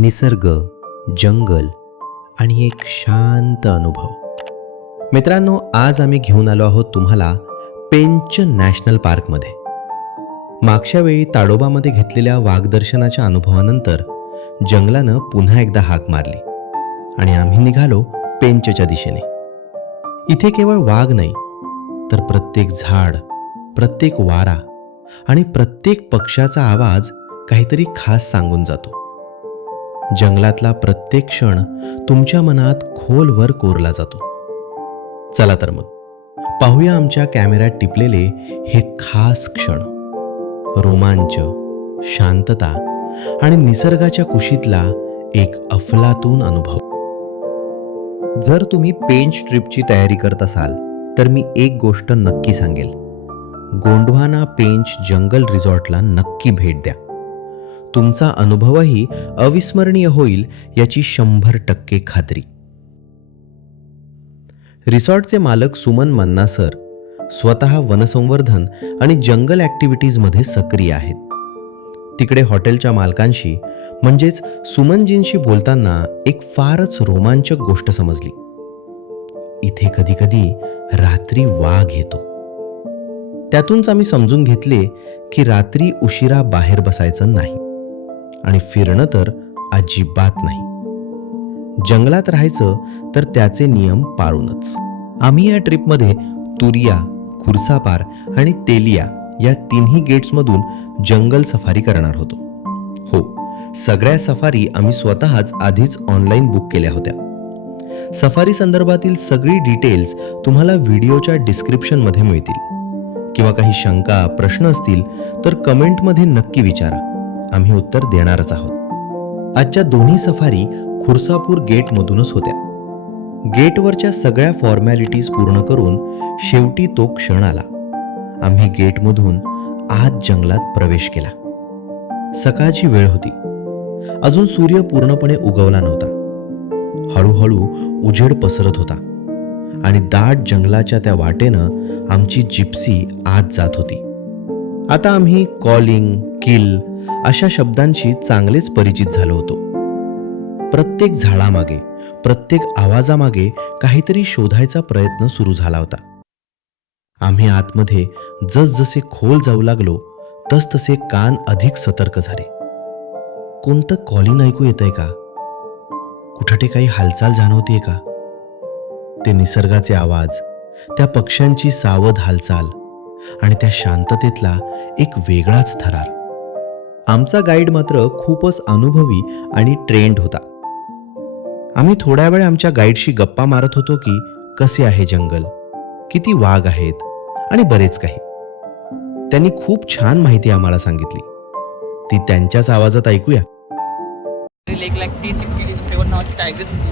निसर्ग, जंगल आणि एक शांत अनुभव. मित्रांनो, आज आम्ही घेऊन आलो आहोत तुम्हाला पेंच नॅशनल पार्कमध्ये. मागच्या वेळी ताडोबामध्ये घेतलेल्या वाघदर्शनाच्या अनुभवानंतर जंगलानं पुन्हा एकदा हाक मारली आणि आम्ही निघालो पेंचच्या दिशेने. इथे केवळ वाघ नाही, तर प्रत्येक झाड, प्रत्येक वारा आणि प्रत्येक पक्ष्याचा आवाज काहीतरी खास सांगून जातो. जंगलातला प्रत्येक क्षण तुमच्या मनात खोलवर कोरला जातो. चला तर मग पाहूया आमच्या कॅमेऱ्यात टिपलेले हे खास क्षण. रोमांच, शांतता आणि निसर्गाच्या कुशीतला एक अफलातून अनुभव. जर तुम्ही पेंच ट्रिपची तयारी करत असाल तर मी एक गोष्ट नक्की सांगेल. गोंडवाना पेंच जंगल रिसॉर्टला नक्की भेट द्या. तुमचा अनुभवही अविस्मरणीय होईल याची 100% खात्री. रिसॉर्टचे मालक सुमन मन्ना सर स्वतः वनसंवर्धन आणि जंगल ॲक्टिव्हिटीजमध्ये सक्रिय आहेत. तिकडे हॉटेलच्या मालकांशी म्हणजेच सुमनजींशी बोलताना एक फारच रोमांचक गोष्ट समजली. इथे कधीकधी रात्री वाघ येतो. त्यातूनच आम्ही समजून घेतले की रात्री उशिरा बाहेर बसायचं नाही आणि फिरणं तर अजिबात नाही. जंगलात राहायचं तर त्याचे नियम पाळूनच. आम्ही या ट्रिपमध्ये तुरिया, खुर्सापार आणि तेलिया या तिन्ही गेट्समधून जंगल सफारी करणार होतो. हो, सगळ्या सफारी आम्ही स्वतःच आधीच ऑनलाईन बुक केल्या होत्या. सफारी संदर्भातील सगळी डिटेल्स तुम्हाला व्हिडिओच्या डिस्क्रिप्शनमध्ये मिळतील. किंवा काही शंका, प्रश्न असतील तर कमेंटमध्ये नक्की विचारा. आम्ही उत्तर देणारच आहोत. आजच्या दोन्ही सफारी खुर्सापूर गेटमधूनच होत्या. गेटवरच्या सगळ्या फॉर्मॅलिटीज पूर्ण करून शेवटी तो क्षण आला. आम्ही गेटमधून आत जंगलात प्रवेश केला. सकाळची वेळ होती. अजून सूर्य पूर्णपणे उगवला नव्हता. हळूहळू उजेड पसरत होता आणि दाट जंगलाच्या त्या वाटेनं आमची जिप्सी आत जात होती. आता आम्ही कॉलिंग, किल अशा शब्दांशी चांगलेच परिचित झालो होतो. प्रत्येक झाडामागे, प्रत्येक आवाजामागे काहीतरी शोधायचा प्रयत्न सुरू झाला होता. आम्ही आतमध्ये जसजसे खोल जाऊ लागलो तसतसे कान अधिक सतर्क झाले. कोणतं कॉलिंग ऐकू येतंय का? कुठे काही हालचाल जाणवतेय का? ते निसर्गाचे आवाज, त्या पक्ष्यांची सावध हालचाल आणि त्या शांततेतला एक वेगळाच थरार. आमचा गाईड मात्र खूपच अनुभवी आणि ट्रेंड होता. आम्ही थोड्या वेळ आमच्या गाईडशी गप्पा मारत होतो की कसे आहे जंगल, किती वाघ आहेत आणि बरेच काही. त्यांनी खूप छान माहिती आम्हाला सांगितली. ती त्यांच्याच आवाजात ऐकूया. लेकला T67 नावाची टायग्रेस होती.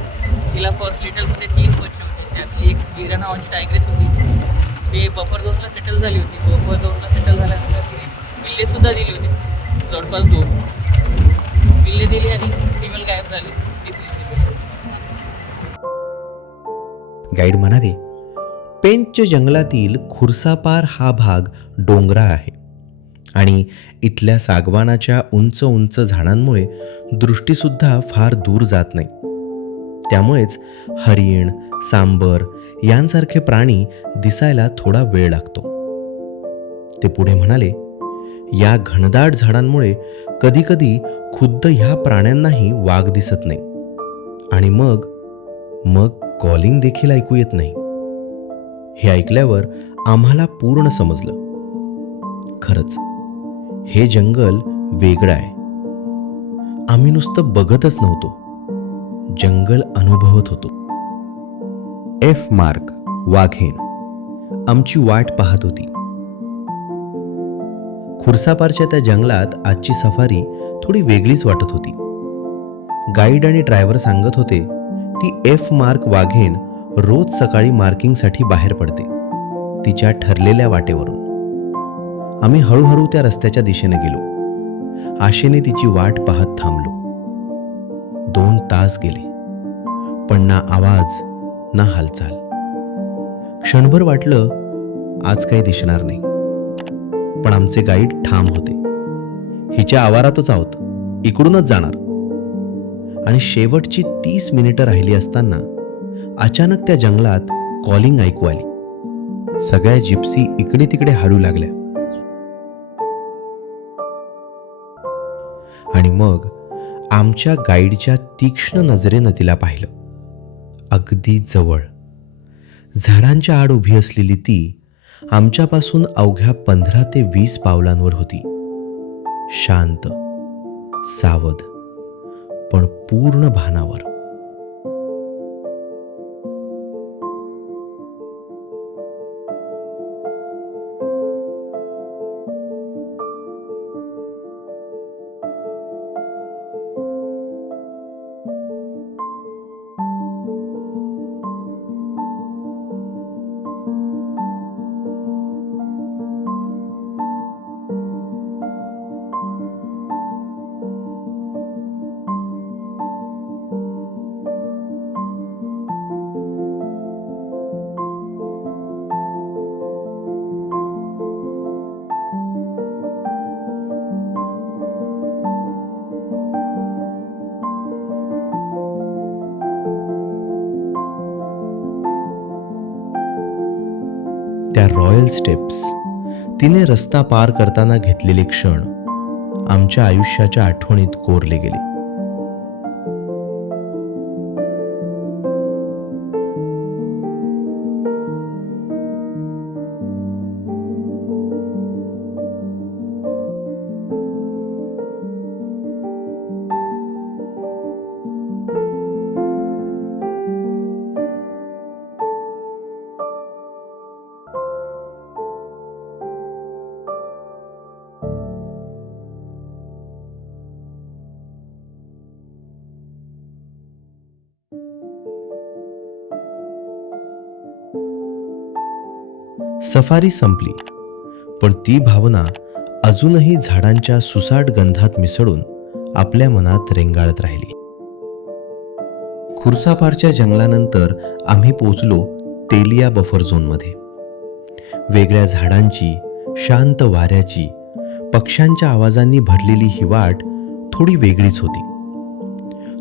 तिला फर्स्ट लिटलमध्ये 3 बच्चे होते. त्यातली एक गिरा नावाची टायग्रेस होती. ते बफर झोनला सेटल झाली होती. बफर झोनला सेटल झाल्यानंतर तिने पिल्लेसुद्धा दिली होती. जवळपास 2 पिल्ले दिली आणि फिमेल गायब झाली. गाईड म्हणाले, पेंच जंगलातील खुर्सापार हा भाग डोंगराळ आहे आणि इथल्या सागवानाच्या उंच उंच झाडांमुळे दृष्टीसुद्धा फार दूर जात नाही. त्यामुळेच हरिण, सांबर यांसारखे प्राणी दिसायला थोडा वेळ लागतो. ते पुढे म्हणाले, या घनदाट झाडांमुळे कधीकधी खुद्द ह्या प्राण्यांनाही वाघ दिसत नाही आणि मग कॉलिंग देखील ऐकू येत नाही. हे ऐकल्यावर आम्हाला पूर्ण समजलं. खरंच हे जंगल वेगळं आहे. आम्ही नुसतं बघतच नव्हतो, जंगल अनुभवत होतो. एफ मार्क वाघेन आमची वाट पाहत होती. खुर्सापारच्या त्या जंगलात आजची सफारी थोडी वेगळीच वाटत होती. गाईड आणि ड्रायव्हर सांगत होते ती एफ मार्क वाघेन रोज सकाळी मार्किंगसाठी बाहेर पडते, तिच्या ठरलेल्या वाटेवरून. आम्ही हळूहळू त्या रस्त्याच्या दिशेने गेलो. आशेने तिची वाट पाहत थांबलो. 2 तास गेले, पण ना आवाज ना हालचाल. क्षणभर वाटलं आज काही दिसणार नाही, पण आमचे गाईड ठाम होते. हिच्या आवारातच आहोत, इकडूनच जाणार. आणि शेवटची 30 मिनिटं राहिली असताना अचानक त्या जंगलात कॉलिंग ऐकू आली. सगळ्या जिप्सी इकडे तिकडे हाडू लागल्या आणि मग आमच्या गाईडच्या तीक्ष्ण नजरेनं तिला पाहिलं. अगदी जवळ झाडांच्या आड उभी असलेली ती आमच्यापासून अवघ्या 15 ते 20 पावलांवर होती. शांत, सावध, पण पूर्ण भानावर. त्या रॉयल स्टेप्स, तिने रस्ता पार करताना घेतलेले क्षण आमच्या आयुष्याच्या आठवणीत कोरले गेले. सफारी संपली, पण ती भावना अजूनही झाडांच्या सुसाट गंधात मिसळून आपल्या मनात रेंगाळत राहिली. खुर्सापारच्या जंगलानंतर आम्ही पोचलो तेलिया बफर झोनमध्ये. वेगळ्या झाडांची, शांत वाऱ्याची, पक्ष्यांच्या आवाजांनी भरलेली ही वाट थोडी वेगळीच होती.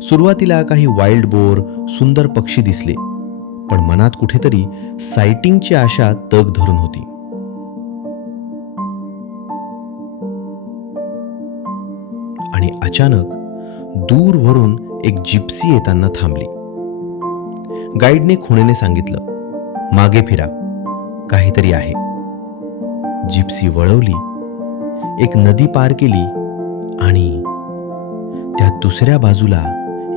सुरुवातीला काही वाईल्ड बोर, सुंदर पक्षी दिसले, पण मनात कुठेतरी सायटिंगची आशा तग धरून होती. आणि अचानक दूरवरून एक जिप्सी येताना थांबली. गाईडने खुणेने सांगितलं, मागे फिरा, काहीतरी आहे. जिप्सी वळवली, एक नदी पार केली आणि त्या दुसऱ्या बाजूला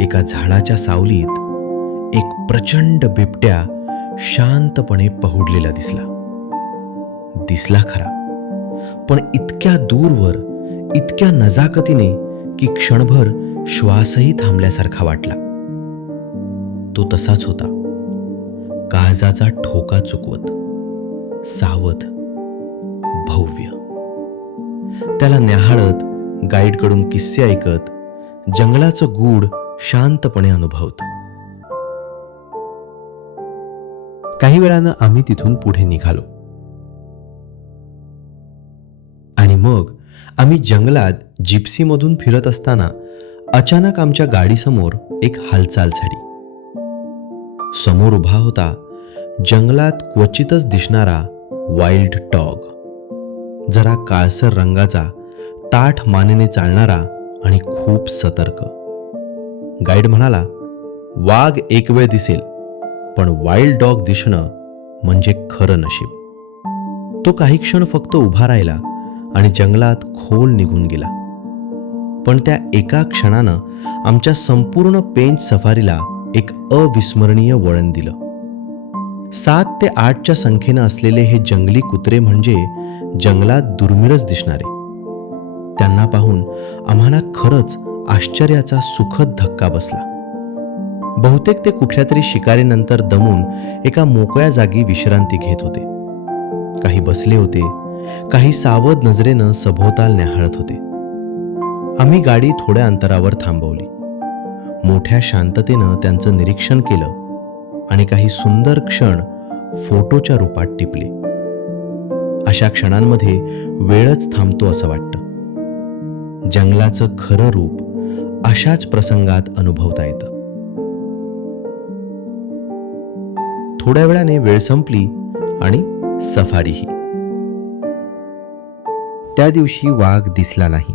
एका झाडाच्या सावलीत एक प्रचंड बिबट्या शांतपणे पहुडलेला दिसला खरा, पण इतक्या दूरवर, इतक्या नजाकतीने की क्षणभर श्वासही थांबल्यासारखा वाटला. तो तसाच होता, काळजाचा ठोका चुकवत, सावध, भव्य. त्याला न्याहाळत, गाईडकडून किस्से ऐकत, जंगलाचं गूढ शांतपणे अनुभवत. काही वेळानं आम्ही तिथून पुढे निघालो आणि मग आम्ही जंगलात जिप्सीमधून फिरत असताना अचानक आमच्या गाडीसमोर एक हालचाल झाली. समोर उभा होता जंगलात क्वचितच दिसणारा वाईल्ड डॉग. जरा काळसर रंगाचा, ताठ मानेने चालणारा आणि खूप सतर्क. गाईड म्हणाला, वाघ एक वेळ दिसेल, पण वाईल्ड डॉग दिसणं म्हणजे खरं नशीब. तो काही क्षण फक्त उभा राहिला आणि जंगलात खोल निघून गेला. पण त्या एका क्षणानं आमच्या संपूर्ण पेंच सफारीला एक अविस्मरणीय वळण दिलं. 7 ते 8च्या संख्येनं असलेले हे जंगली कुत्रे म्हणजे जंगलात दुर्मिळच दिसणारे. त्यांना पाहून आम्हाला खरंच आश्चर्याचा सुखद धक्का बसला. बहुतेक ते कुठल्या तरी शिकारीनंतर दमून एका मोकळ्या जागी विश्रांती घेत होते. काही बसले होते, काही सावध नजरेनं सभोवताल न्याहाळत होते. आम्ही गाडी थोड्या अंतरावर थांबवली. मोठ्या शांततेनं त्यांचं निरीक्षण केलं आणि काही सुंदर क्षण फोटोच्या रूपात टिपले. अशा क्षणांमध्ये वेळच थांबतो असं वाटतं. जंगलाचं खरं रूप अशाच प्रसंगात अनुभवता येतं. थोड्या वेळाने वेळ संपली आणि सफारीही. त्या दिवशी वाघ दिसला नाही,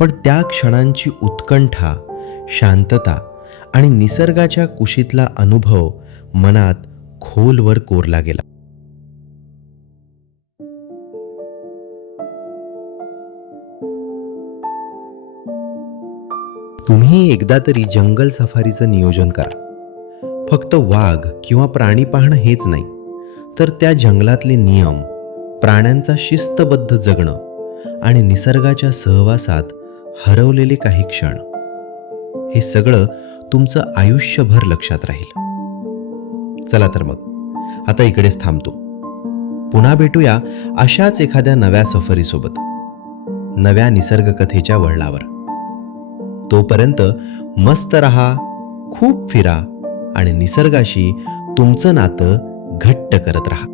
पण त्या क्षणांची उत्कंठा, शांतता आणि निसर्गाच्या कुशीतला अनुभव मनात खोलवर कोरला गेला. तुम्ही एकदा तरी जंगल सफारीचं नियोजन करा. फक्त वाघ किंवा प्राणी पाहणं हेच नाही, तर त्या जंगलातले नियम, प्राण्यांचा शिस्तबद्ध जगणं आणि निसर्गाच्या सहवासात हरवलेले काही क्षण, हे सगळं तुमचं आयुष्यभर लक्षात राहील. चला तर मग आता इकडेच थांबतो. पुन्हा भेटूया अशाच एखाद्या नव्या सफरीसोबत, नव्या निसर्गकथेच्या वळणावर. तोपर्यंत मस्त रहा, खूप फिरा आणि निसर्गाशी तुमचं नातं घट्ट करत राहा.